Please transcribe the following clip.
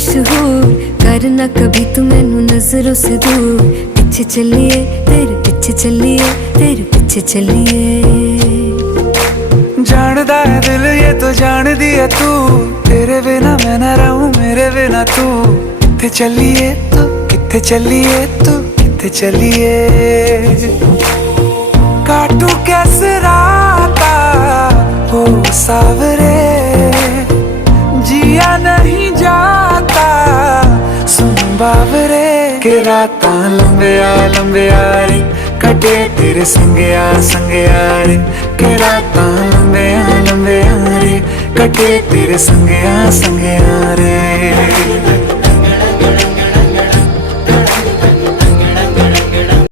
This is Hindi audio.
मशहूर, करना कभी तू मैनू नजरों से दूर। पीछे चलिए तेरे पीछे चलिए, तेरे पीछे चलिए। जानदा है दिल ये तो जान दिया तू, तेरे बिना मैं ना रहूं मेरे बिना तू। किथे चलिए तू, किथे चलिए तू, किथे चलिए। काटू कैसे राता हो सावरे, जिया नहीं जाता सुन बावरे। के रातां लंबिया लंबिया रे, कटे तेरे संगया संगया रे। के रातां लंबिया लंबिया रे, कटे तेरे संगया संगया रे।